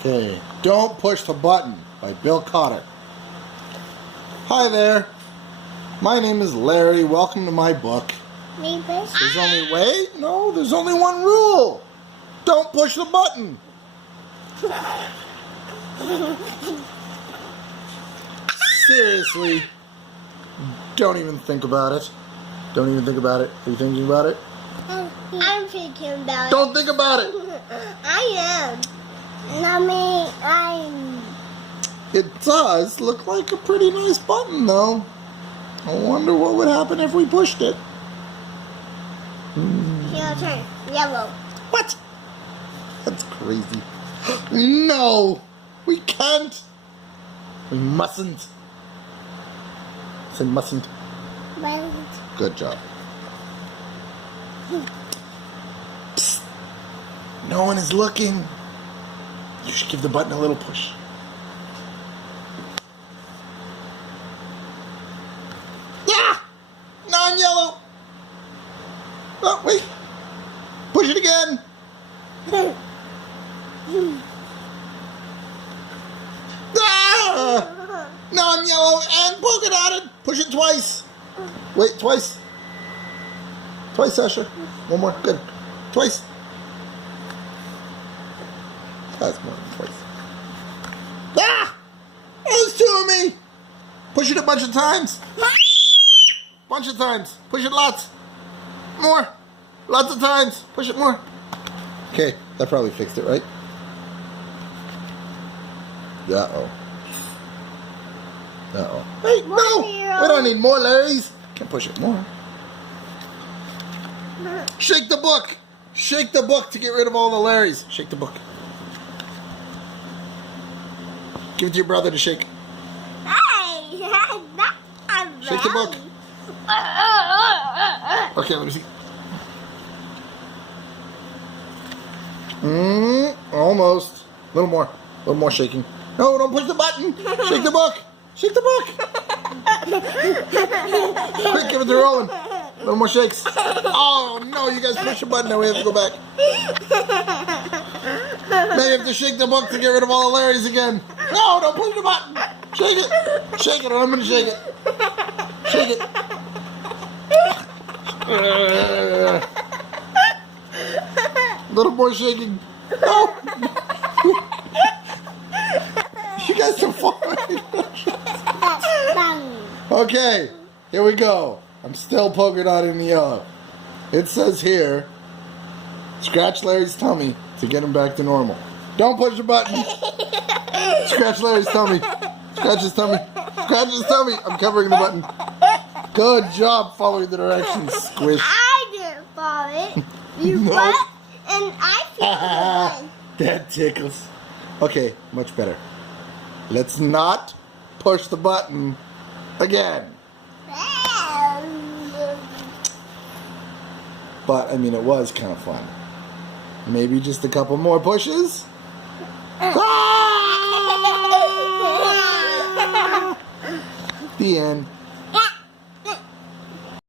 Okay, Don't Push the Button by Bill Cotter. Hi there. My name is Larry. Welcome to my book. There's only one rule. Don't push the button. Seriously. Don't even think about it. Don't even think about it. Are you thinking about it? I'm thinking about it. Don't think about it. I am. It does look like a pretty nice button, though. I wonder what would happen if we pushed it. Your turn. Yellow. What? That's crazy. No! We can't! We mustn't. Say mustn't. Violet. Good job. Psst. No one is looking. You should give the button a little push. Yeah! Non-yellow! Oh, wait. Push it again. Ah! Non-yellow and polka dotted. Push it twice. Wait, twice. Twice, Sasha. One more. Good. Twice. That's more than twice. Ah! There's two of me. Push it a bunch of times. Bunch of times. Push it lots. More. Lots of times. Push it more. Okay, that probably fixed it, right? Uh-oh. Uh-oh. Hey, no! We don't need more Larrys. Can't push it more. Shake the book. Shake the book to get rid of all the Larrys. Shake the book. Give it to your brother to shake. Hey! Shake the book. Okay, let me see. Almost. A little more. A little more shaking. No, don't push the button. Shake the book. Shake the book. Quick, give it to Roland. A little more shakes. Oh, no, you guys push the button. Now we have to go back. Now you have to shake the book to get rid of all the Larrys again. No, don't push the button. Shake it. Shake it, or I'm going to shake it. Shake it. A little more shaking. No. You guys are falling. Okay, here we go. I'm still polka dotted in the yellow. It says here, scratch Larry's tummy to get him back to normal. Don't push the button. Scratch Larry's tummy. Scratch his tummy. Scratch his tummy. I'm covering the button. Good job following the directions, Squish. I didn't follow it. You No. what? And I feel good. That tickles. Okay, much better. Let's not push the button again. But, I mean, it was kind of fun. Maybe just a couple more pushes? Ah! The end.